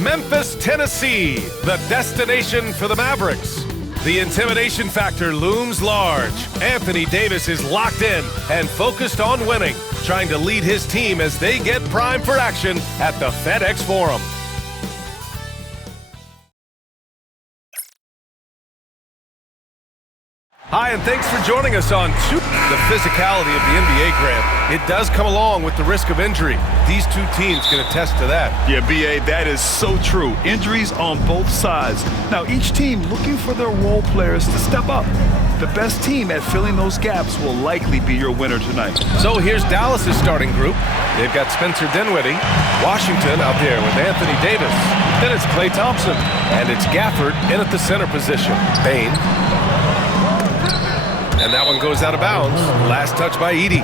Memphis, Tennessee, the destination for the Mavericks. The intimidation factor looms large. Anthony Davis is locked in and focused on winning, trying to lead his team as they get primed for action at the FedEx Forum. Hi, and thanks for joining us on the physicality of the NBA, Grant. It does come along with the risk of injury. These two teams can attest to that. Yeah, B.A., that is so true. Injuries on both sides. Now, each team looking for their role players to step up. The best team at filling those gaps will likely be your winner tonight. So here's Dallas's starting group. They've got Spencer Dinwiddie, Washington out there with Anthony Davis. Then it's Klay Thompson, and it's Gafford in at the center position. Bane. And that one goes out of bounds. Last touch by Edey.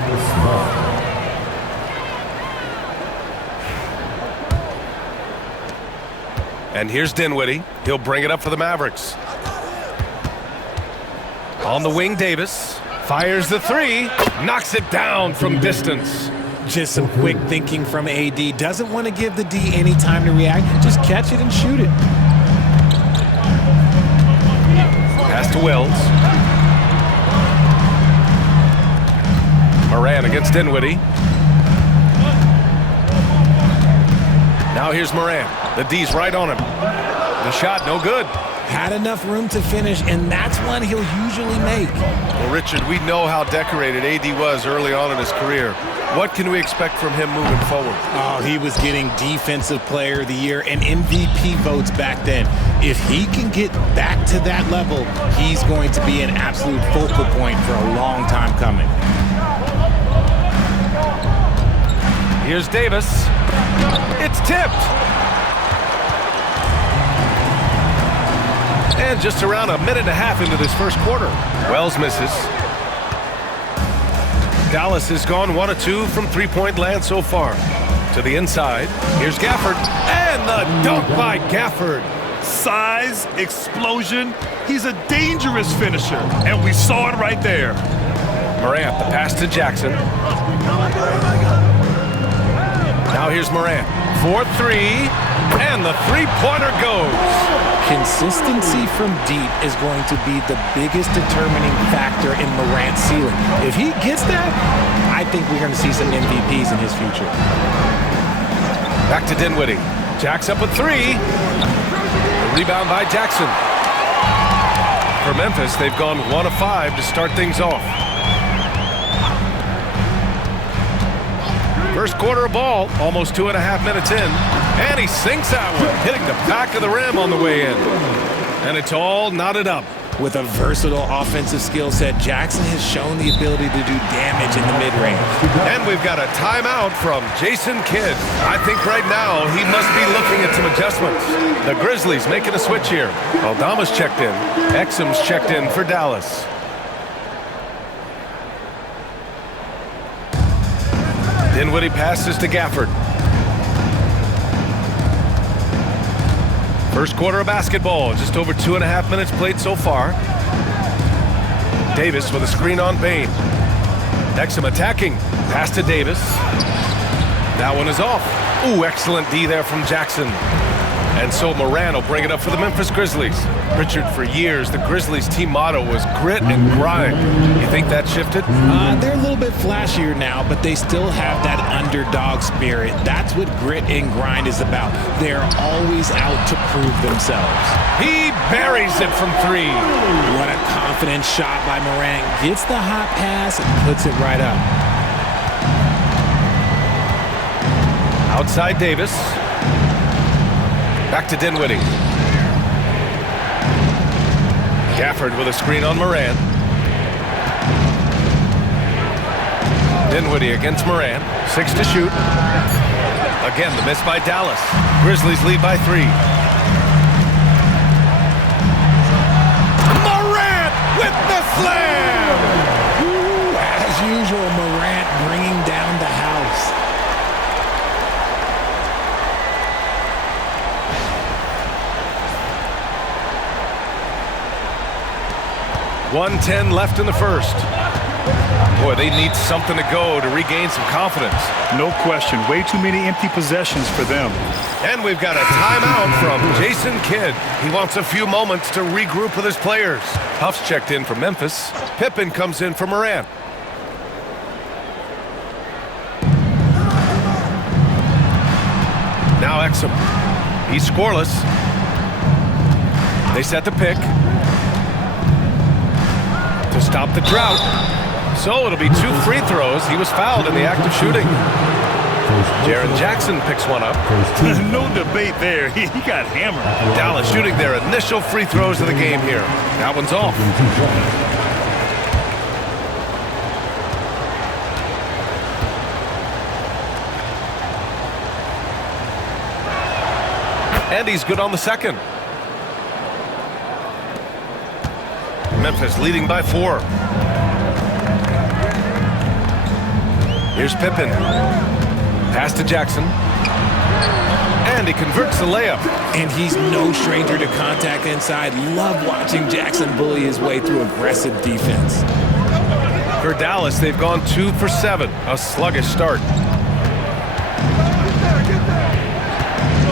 And here's Dinwiddie. He'll bring it up for the Mavericks. On the wing, Davis fires the three. Knocks it down from distance. Just some quick thinking from AD. Doesn't want to give the D any time to react. Just catch it and shoot it. Pass to Wells. Morant against Dinwiddie. Now here's Morant. The D's right on him. The shot, no good. Had enough room to finish, and that's one he'll usually make. Well, Richard, we know how decorated AD was early on in his career. What can we expect from him moving forward? Oh, he was getting Defensive Player of the Year and MVP votes back then. If he can get back to that level, he's going to be an absolute focal point for a long time coming. Here's Davis. It's tipped. And just around a minute and a half into this first quarter. Wells misses. Dallas has gone 1 of 2 from three-point land so far. To the inside. Here's Gafford. And the dunk by Gafford. Size, explosion. He's a dangerous finisher, and we saw it right there. Morant, the pass to Jackson. Now here's Morant. 4-3, and the three-pointer goes. Consistency from deep is going to be the biggest determining factor in Morant's ceiling. If he gets that, I think we're going to see some MVPs in his future. Back to Dinwiddie. Jack's up a three. Rebound by Jackson. For Memphis, they've gone 1 of 5 to start things off. First quarter of ball, almost 2.5 minutes in. And he sinks that one, hitting the back of the rim on the way in. And it's all knotted up. With a versatile offensive skill set, Jackson has shown the ability to do damage in the mid-range. And we've got a timeout from Jason Kidd. I think right now he must be looking at some adjustments. The Grizzlies making a switch here. Aldama's checked in. Exum's checked in for Dallas. Dinwiddie passes to Gafford. First quarter of basketball, just over 2.5 minutes played so far. Davis with a screen on Bane. Exum attacking. Pass to Davis. That one is off. Ooh, excellent D there from Jackson. And so Morant will bring it up for the Memphis Grizzlies. Richard, for years, the Grizzlies team motto was grit and grind. You think that shifted? They're a little bit flashier now, but they still have that underdog spirit. That's what grit and grind is about. They're always out to prove themselves. He buries it from 3. What a confident shot by Morant. Gets the hot pass and puts it right up. Outside Davis. Back to Dinwiddie. Gafford with a screen on Morant. Dinwiddie against Morant. 6 to shoot. Again, the miss by Dallas. Grizzlies lead by 3. Morant with the slam! Ooh, as usual, Morant bringing down the house. 1:10 left in the first. Boy, they need something to go to regain some confidence. No question. Way too many empty possessions for them. And we've got a timeout from Jason Kidd. He wants a few moments to regroup with his players. Huff's checked in for Memphis. Pippen comes in for Morant. Now Exum. He's scoreless. They set the pick to stop the drought. So it'll be 2 free throws. He was fouled in the act of shooting. Jaren Jackson picks one up. No debate there. He got hammered. Dallas shooting their initial free throws of the game here. That one's off. And he's good on the second. Memphis leading by 4. Here's Pippen. Pass to Jackson. And he converts the layup. And he's no stranger to contact inside. Love watching Jackson bully his way through aggressive defense. For Dallas, they've gone 2 for 7. A sluggish start.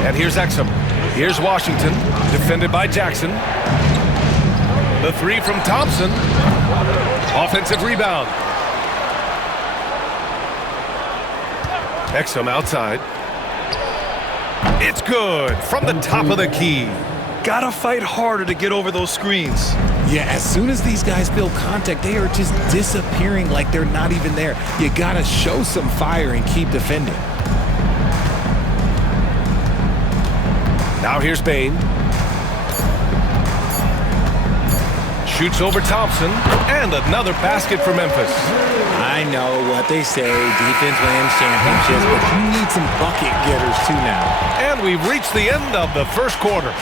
And here's Exum. Here's Washington, defended by Jackson. The 3 from Thompson. Offensive rebound. Exum outside. It's good from the top of the key. Gotta fight harder to get over those screens. Yeah, as soon as these guys feel contact, they are just disappearing like they're not even there. You gotta show some fire and keep defending. Now here's Bain. Shoots over Thompson, and another basket for Memphis. I know what they say, defense wins championships, but you need some bucket getters too now. And we've reached the end of the first quarter.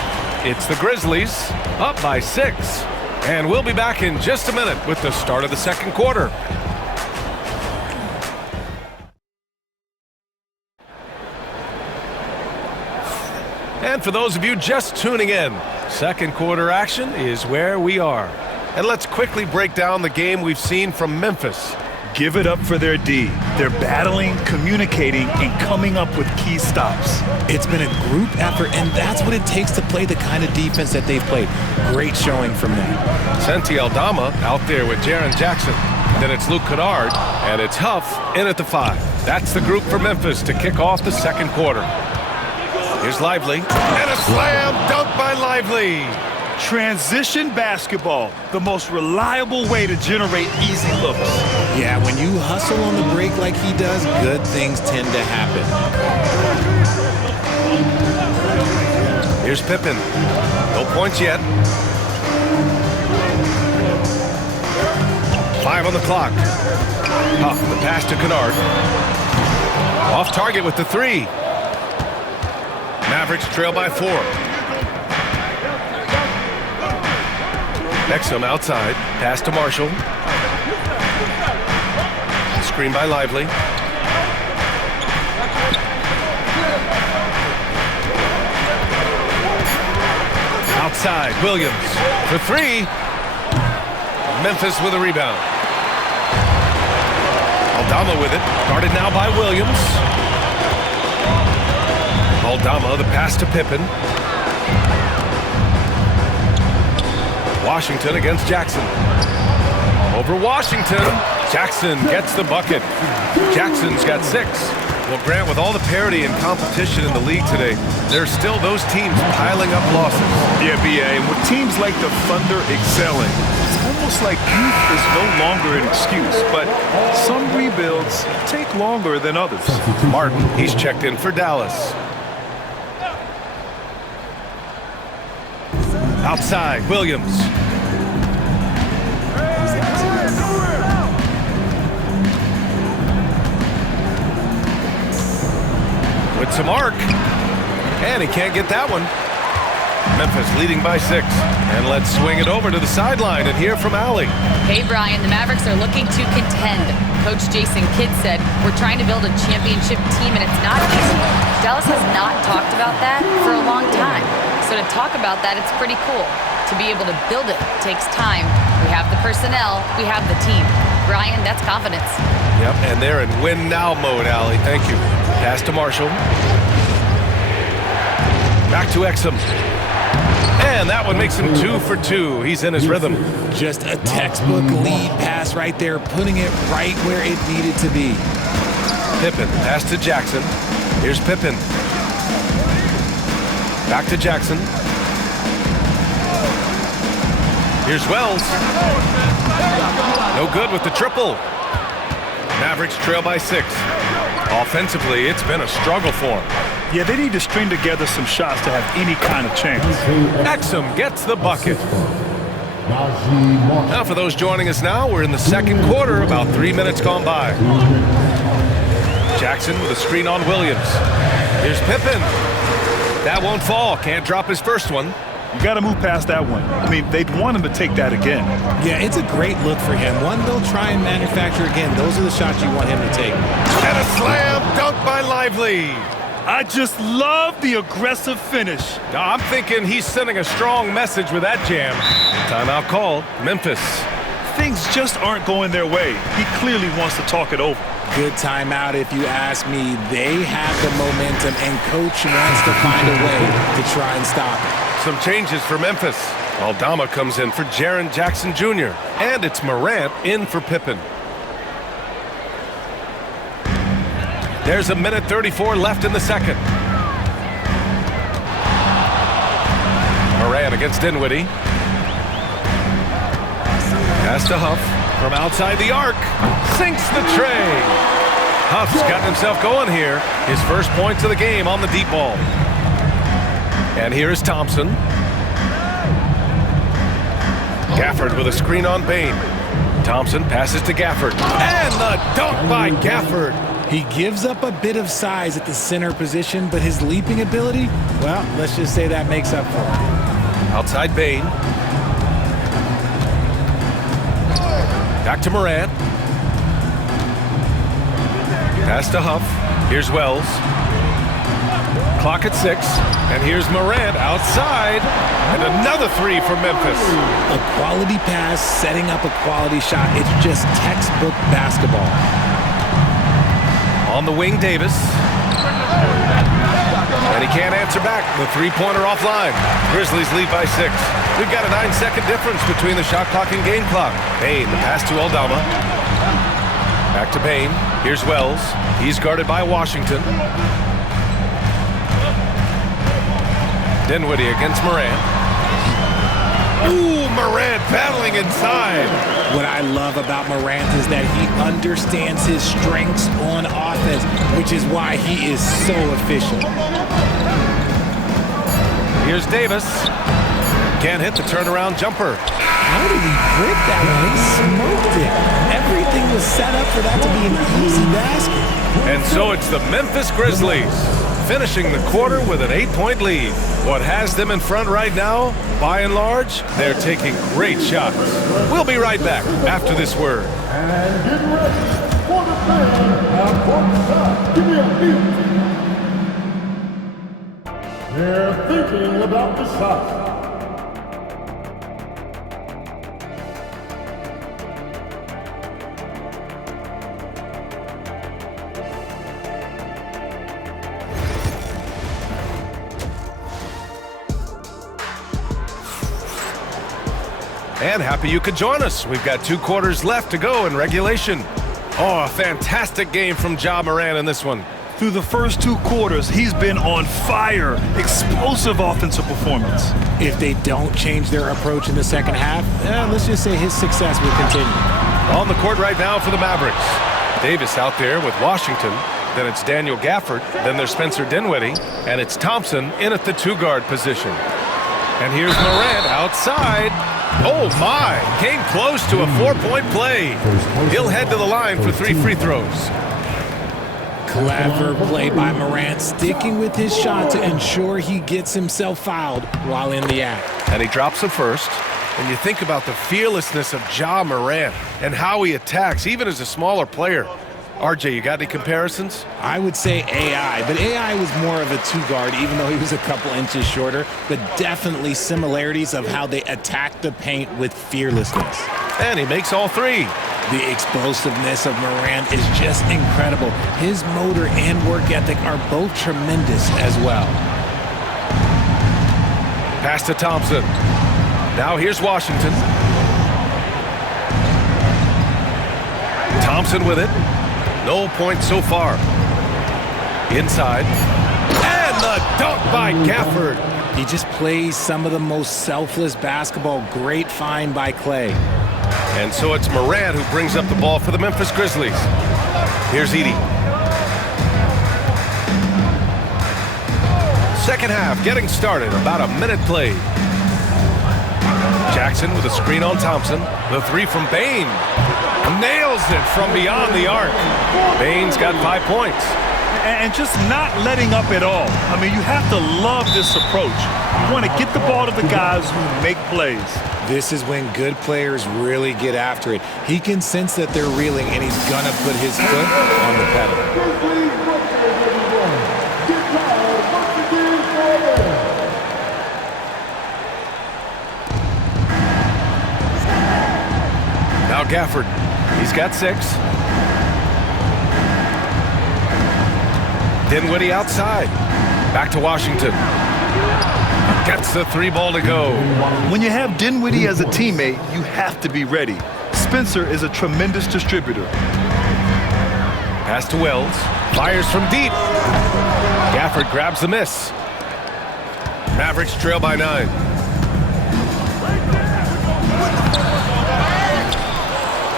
It's the Grizzlies up by 6. And we'll be back in just a minute with the start of the second quarter. And for those of you just tuning in, second quarter action is where we are. And let's quickly break down the game we've seen from Memphis. Give it up for their D. They're battling, communicating, and coming up with key stops. It's been a group effort, and that's what it takes to play the kind of defense that they've played. Great showing from them. Santi Aldama out there with Jaren Jackson. Then it's Luke Kennard, and it's Huff in at the 5. That's the group for Memphis to kick off the second quarter. Here's Lively, and a slam dunk by Lively. Transition basketball, the most reliable way to generate easy looks. Yeah, when you hustle on the break like he does, good things tend to happen. Here's Pippen. No points yet. 5 on the clock. Huff, the pass to Kennard. Off target with the 3. Mavericks trail by 4. Exum outside. Pass to Marshall. Screen by Lively. Outside, Williams for 3. Memphis with a rebound. Aldama with it. Guarded now by Williams. Aldama, the pass to Pippen. Washington against Jackson. Over Washington. Jackson gets the bucket. Jackson's got 6. Well, Grant, with all the parity and competition in the league today, there's still those teams piling up losses. Yeah, B.A., and with teams like the Thunder excelling, it's almost like youth is no longer an excuse, but some rebuilds take longer than others. Martin, he's checked in for Dallas. Outside, Williams. With some arc. And he can't get that one. Memphis leading by 6. And let's swing it over to the sideline and hear from Allie. Hey, Brian, the Mavericks are looking to contend. Coach Jason Kidd said, we're trying to build a championship team, and it's not easy. Dallas has not talked about that for a long time. So to talk about that, it's pretty cool. To be able to build it takes time. We have the personnel, we have the team. Brian, that's confidence. Yep, and they're in win now mode, Allie. Thank you. Pass to Marshall. Back to Exum. And that one makes him 2 for 2. He's in his rhythm. Just a textbook lead pass right there, putting it right where it needed to be. Pippen, pass to Jackson. Here's Pippen. Back to Jackson. Here's Wells. No good with the triple. Mavericks trail by 6. Offensively, it's been a struggle for them. Yeah, they need to string together some shots to have any kind of chance. Exum gets the bucket. Now for those joining us now, we're in the second quarter, about 3 minutes gone by. Jackson with a screen on Williams. Here's Pippen. That won't fall. Can't drop his first one. You got to move past that one. I mean, they'd want him to take that again. Yeah, it's a great look for him. One they'll try and manufacture again. Those are the shots you want him to take. And a slam dunk by Lively. I just love the aggressive finish. I'm thinking he's sending a strong message with that jam. Timeout called. Memphis. Things just aren't going their way. He clearly wants to talk it over. Good timeout if you ask me. They have the momentum, and Coach wants to find a way to try and stop it. Some changes for Memphis. Aldama comes in for Jaren Jackson Jr. And it's Morant in for Pippen. There's a minute 34 left in the second. Morant against Dinwiddie. Pass to Huff from outside the arc. Sinks the tray. Huff's gotten himself going here. His first points of the game on the deep ball. And here is Thompson. Gafford with a screen on Bain. Thompson passes to Gafford. And the dunk by Gafford. He gives up a bit of size at the center position, but his leaping ability, well, let's just say that makes up for it. Outside Bain. Back to Morant. Pass to Huff. Here's Wells. Clock at 6. And here's Morant outside. And another 3 for Memphis. A quality pass, setting up a quality shot. It's just textbook basketball. On the wing, Davis. And he can't answer back. The three-pointer offline. Grizzlies lead by 6. We've got a 9-second difference between the shot clock and game clock. Bain, the pass to Aldama. Back to Bain. Here's Wells. He's guarded by Washington. Dinwiddie against Morant. Ooh, Morant battling inside. What I love about Morant is that he understands his strengths on offense, which is why he is so efficient. Here's Davis. Can't hit the turnaround jumper. How did he break that one? He smoked it. Everything was set up for that to be an easy basket. And so it's the Memphis Grizzlies finishing the quarter with an 8-point lead. What has them in front right now, by and large, they're taking great shots. We'll be right back after this word. And get ready for the fans on both sides. Give me a beat. They're thinking about the shot. And happy you could join us. We've got 2 quarters left to go in regulation. Oh, a fantastic game from Ja Morant in this one. Through the first 2 quarters, he's been on fire. Explosive offensive performance. If they don't change their approach in the second half, let's just say his success will continue. On the court right now for the Mavericks. Davis out there with Washington. Then it's Daniel Gafford. Then there's Spencer Dinwiddie. And it's Thompson in at the 2-guard position. And here's Morant outside. Oh, my. Came close to a 4-point play. He'll head to the line for 3 free throws. Clever play by Morant, sticking with his shot to ensure he gets himself fouled while in the act. And he drops the first. And you think about the fearlessness of Ja Morant and how he attacks, even as a smaller player. RJ, you got any comparisons? I would say AI, but AI was more of a two-guard, even though he was a couple inches shorter, but definitely similarities of how they attack the paint with fearlessness. And he makes all three. The explosiveness of Morant is just incredible. His motor and work ethic are both tremendous as well. Pass to Thompson. Now here's Washington. Thompson with it. No points so far. Inside. And the dunk by Gafford. He just plays some of the most selfless basketball. Great find by Clay. And so it's Morant who brings up the ball for the Memphis Grizzlies. Here's Edey. Second half getting started. About a minute played. Jackson with a screen on Thompson. The three from Bane. Nails it from beyond the arc. Bane's got 5 points. And just not letting up at all. I mean, you have to love this approach. You want to get the ball to the guys who make plays. This is when good players really get after it. He can sense that they're reeling, and he's going to put his foot on the pedal. Now Gafford. He's got 6. Dinwiddie outside. Back to Washington. Gets the 3 ball to go. When you have Dinwiddie as a teammate, you have to be ready. Spencer is a tremendous distributor. Pass to Wells. Fires from deep. Gafford grabs the miss. Mavericks trail by 9.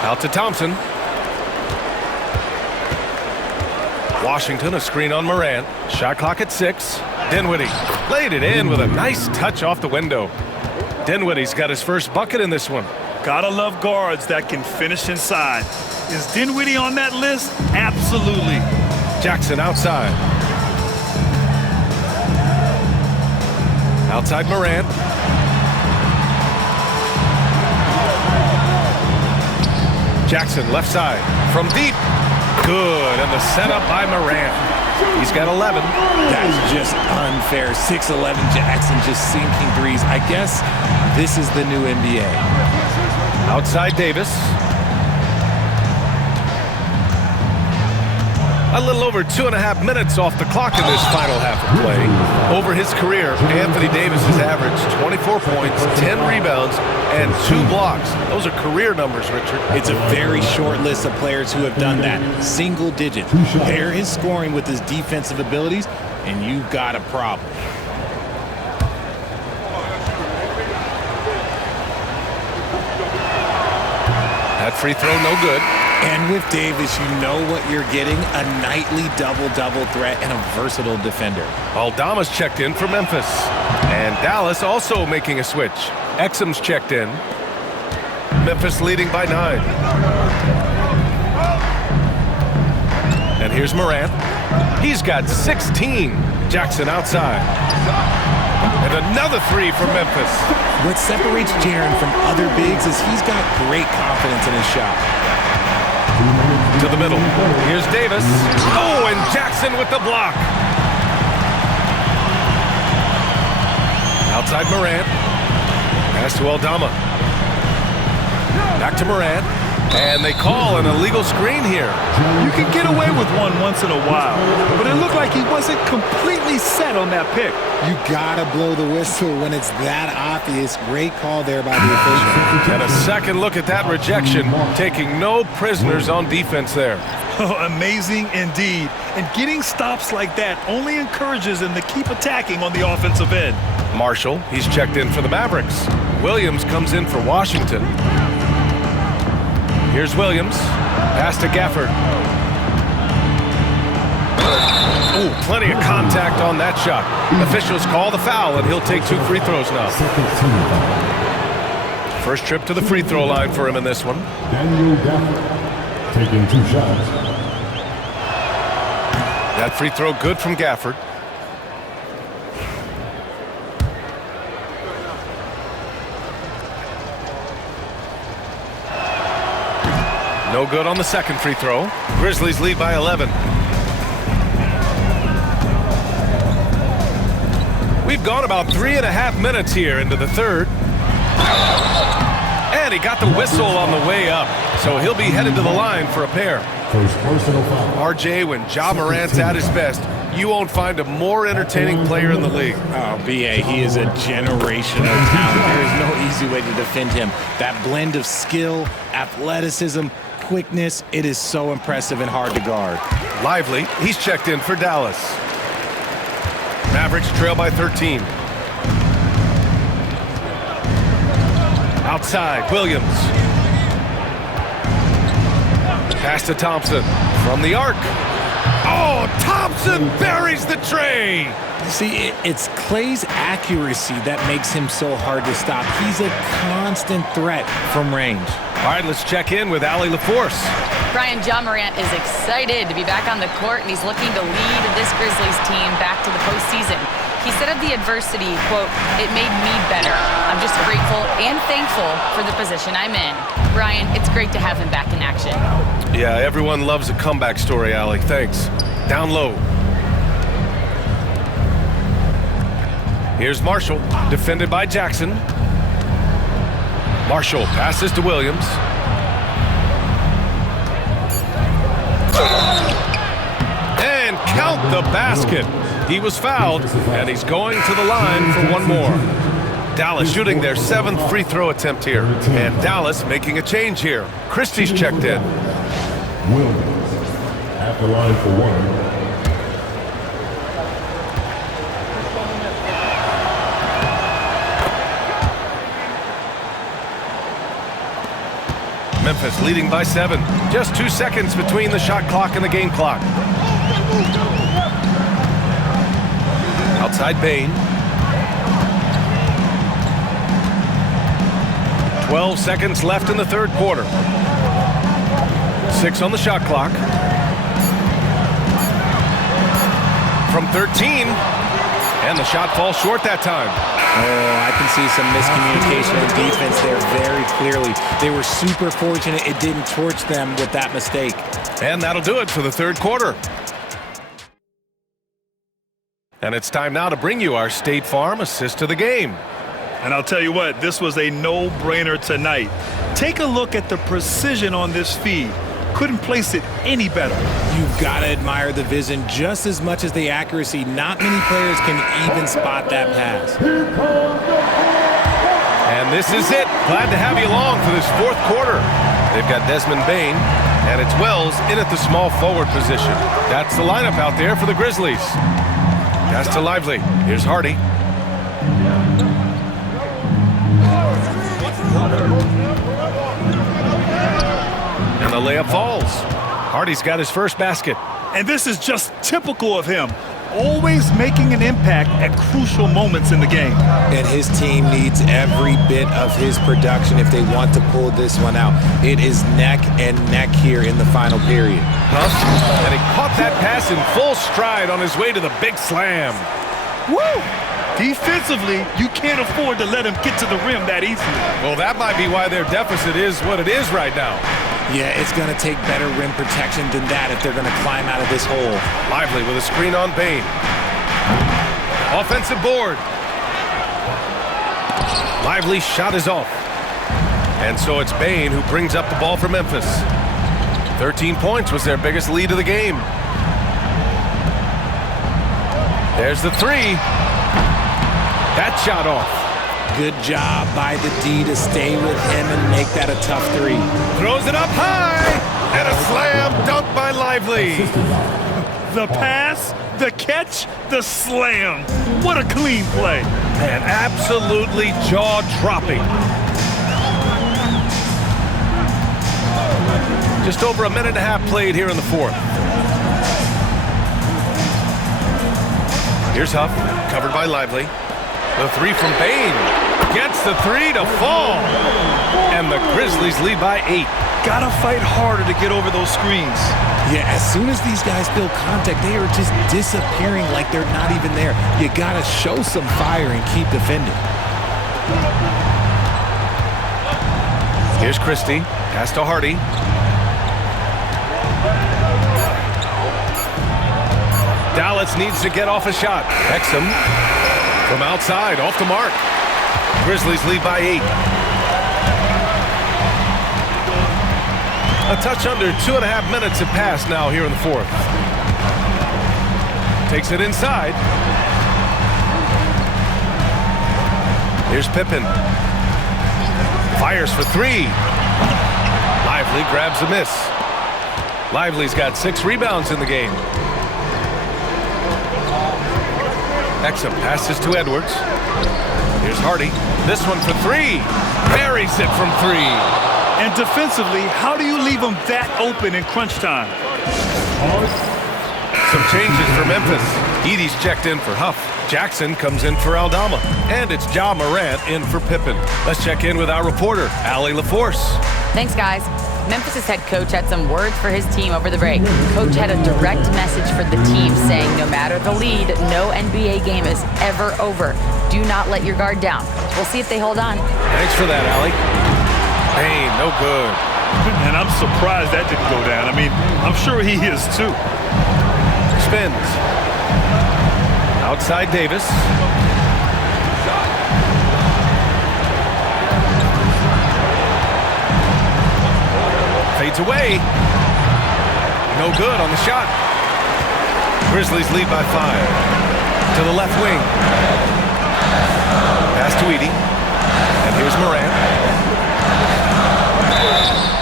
Out to Thompson. Washington, a screen on Morant. Shot clock at 6. Dinwiddie laid it in with a nice touch off the window. Dinwiddie's got his first bucket in this one. Gotta love guards that can finish inside. Is Dinwiddie on that list? Absolutely. Jackson outside. Outside Morant. Jackson left side from deep. Good, and the setup by Morant. He's got 11. That's just unfair. 6'11" Jackson just sinking threes. I guess this is the new NBA. Outside Davis. A little over 2.5 minutes off the clock in this final half of play. Over his career, Anthony Davis has averaged 24 points, 10 rebounds, and 2 blocks. Those are career numbers, Richard. It's a very short list of players who have done that. Single digit. Pair his scoring with his defensive abilities, and you've got a problem. That free throw, no good. And with Davis, you know what you're getting, a nightly double-double threat and a versatile defender. Aldama's checked in for Memphis. And Dallas also making a switch. Exum's checked in. Memphis leading by 9. And here's Morant. He's got 16. Jackson outside. And another 3 for Memphis. What separates Jaren from other bigs is he's got great confidence in his shot. To the middle. Here's Davis. Oh, and Jackson with the block. Outside Morant. Pass to Aldama. Back to Morant. And they call an illegal screen here. You can get away with one once in a while, but it looked like he wasn't completely set on that pick. You gotta blow the whistle when it's that obvious. Great call there by the official. And a second look at that rejection, taking no prisoners on defense there. Oh, amazing indeed. And getting stops like that only encourages them to keep attacking on the offensive end. Marshall, he's checked in for the Mavericks. Williams comes in for Washington. Here's Williams. Pass to Gafford. Oh, plenty of contact on that shot. Officials call the foul, and he'll take 2 free throws now. First trip to the free throw line for him in this one. Daniel Gafford taking 2 shots. That free throw good from Gafford. No good on the second free throw. Grizzlies lead by 11. We've gone about 3.5 minutes here into the third. And he got the whistle on the way up, so he'll be headed to the line for a pair. First personal foul. RJ, when Ja Morant's at his best, you won't find a more entertaining player in the league. Oh, BA, he is a generational talent. There is no easy way to defend him. That blend of skill, athleticism, quickness, it is so impressive and hard to guard. Lively, he's checked in for Dallas. Mavericks trail by 13. Outside, Williams. Pass to Thompson from the arc. Oh, Thompson buries the tray. See, it's Clay's accuracy that makes him so hard to stop. He's a constant threat from range. All right, let's check in with Allie LaForce. Brian, Ja Morant is excited to be back on the court, and he's looking to lead this Grizzlies team back to the postseason. He said of the adversity, quote, "It made me better. I'm just grateful and thankful for the position I'm in." Brian, it's great to have him back in action. Yeah, everyone loves a comeback story, Allie. Thanks. Down low. Here's Marshall, defended by Jackson. Marshall passes to Williams. And count the basket. He was fouled, and he's going to the line for one more. Dallas shooting their 7th free throw attempt here. And Dallas making a change here. Christie's checked in. Williams at the line for one. Memphis leading by 7. Just 2 seconds between the shot clock and the game clock. Outside Bane. 12 seconds left in the third quarter. 6 on the shot clock. From 13. And the shot falls short that time. Oh, I can see some miscommunication in defense there very clearly. They were super fortunate it didn't torch them with that mistake. And that'll do it for the third quarter. And it's time now to bring you our State Farm assist to the game. And I'll tell you what, this was a no-brainer tonight. Take a look at the precision on this feed. Couldn't place it any better. You've got to admire the vision just as much as the accuracy. Not many players can even spot that pass. And this is it. Glad to have you along for this fourth quarter. They've got Desmond Bane, and it's Wells in at the small forward position. That's the lineup out there for the Grizzlies. Pass to Lively. Here's Hardy. And the layup falls. Hardy's got his first basket. And this is just typical of him. Always making an impact at crucial moments in the game. And his team needs every bit of his production if they want to pull this one out. It is neck and neck here in the final period. Huff, and he caught that pass in full stride on his way to the big slam. Woo! Defensively, you can't afford to let him get to the rim that easily. Well, that might be why their deficit is what it is right now. Yeah, it's going to take better rim protection than that if they're going to climb out of this hole. Lively with a screen on Bane. Offensive board. Lively's shot is off. And so it's Bane who brings up the ball for Memphis. 13 points was their biggest lead of the game. There's the three. That shot off. Good job by the D to stay with him and make that a tough three. Throws it up high. And a slam dunk by Lively. The pass, the catch, the slam. What a clean play. And absolutely jaw-dropping. Just over a minute and a half played here in the fourth. Here's Huff, covered by Lively. The three from Bane. Gets the three to fall. And the Grizzlies lead by 8. Gotta fight harder to get over those screens. Yeah, as soon as these guys feel contact, they are just disappearing like they're not even there. You gotta show some fire and keep defending. Here's Christie. Pass to Hardy. Dallas needs to get off a shot. Exum from outside, off the mark. Grizzlies lead by 8. A touch under 2.5 minutes have passed now here in the fourth. Takes it inside. Here's Pippen. Fires for 3. Lively grabs a miss. Lively's got 6 rebounds in the game. Exum passes to Edwards. Here's Hardy. This one for 3. Buries it from 3. And defensively, how do you leave them that open in crunch time? Some changes for Memphis. Edey's checked in for Huff. Jackson comes in for Aldama. And it's Ja Morant in for Pippen. Let's check in with our reporter, Allie LaForce. Thanks, guys. Memphis' head coach had some words for his team over the break. Coach had a direct message for the team saying no matter the lead, no NBA game is ever over. Do not let your guard down. We'll see if they hold on. Thanks for that, Allie. Payne, no good. And I'm surprised that didn't go down. I mean, I'm sure he is too. Spins. Outside Davis. Fades away. No good on the shot. Grizzlies lead by 5. To the left wing. Pass to Edey. And here's Morant.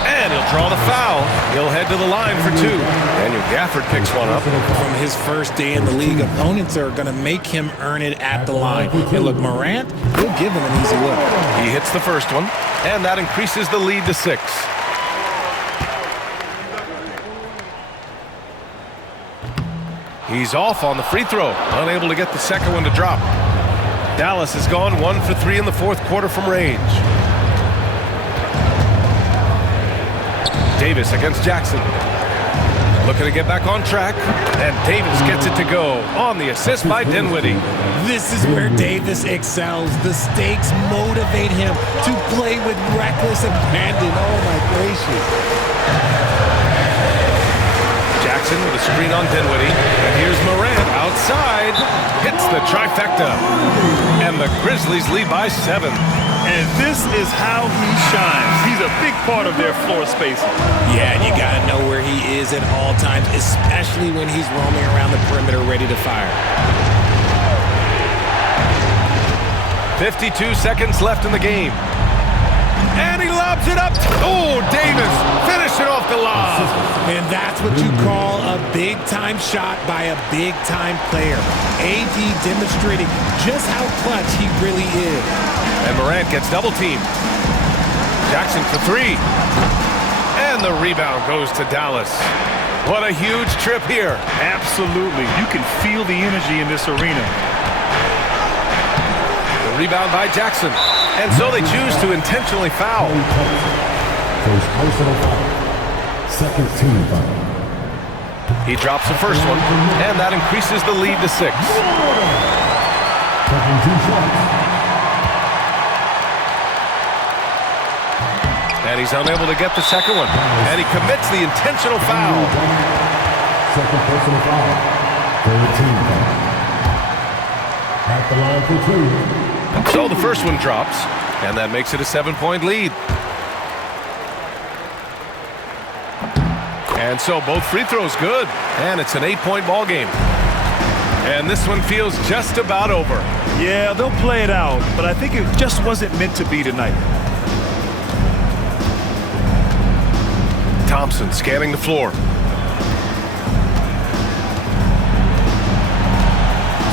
And he'll draw the foul. He'll head to the line for 2. Daniel Gafford picks one up. From his first day in the league, opponents are going to make him earn it at the line. And look, Morant, he'll give him an easy look. He hits the first one, and that increases the lead to 6. He's off on the free throw, unable to get the second one to drop. Dallas has gone 1 for 3 in the fourth quarter from range. Davis against Jackson. Looking to get back on track, and Davis gets it to go on the assist by Dinwiddie. This is where Davis excels. The stakes motivate him to play with reckless abandon. Oh, my gracious. Jackson with a screen on Dinwiddie, and here's Morant outside. Hits the trifecta, and the Grizzlies lead by 7. And this is how he shines. He's a big part of their floor spacing. Yeah, and you got to know where he is at all times, especially when he's roaming around the perimeter ready to fire. 52 seconds left in the game. And he lobs it up. Oh, Davis finishing off the lob. And that's what you call a big-time shot by a big-time player. AD demonstrating just how clutch he really is. And Morant gets double-teamed. Jackson for 3. And the rebound goes to Dallas. What a huge trip here. Absolutely. You can feel the energy in this arena. The rebound by Jackson. And so they choose to intentionally foul. First personal foul. Second team foul. He drops the first one, and that increases the lead to 6. Taking 2 shots. And he's unable to get the second one. And he commits the intentional foul. Second personal foul. Third team foul. At the line for 2. So the first one drops, and that makes it a 7-point lead. And so both free throws good, and it's an 8-point ball game. And this one feels just about over. Yeah, they'll play it out, but I think it just wasn't meant to be tonight. Thompson scanning the floor.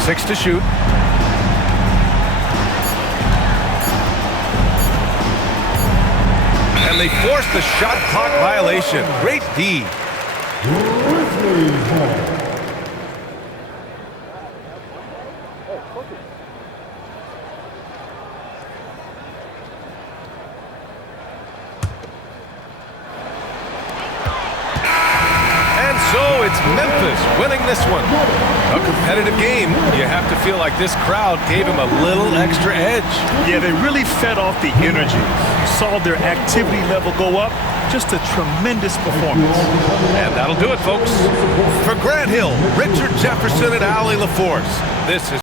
6 to shoot. And they force the shot clock violation. Great D. And so it's Memphis winning this one. A competitive game. You have to feel like this crowd gave him a little extra edge. Yeah, they really fed off the energy. You saw their activity level go up Just a tremendous performance. And that'll do it, folks. For Grant Hill, Richard Jefferson, and Allie LaForce, this is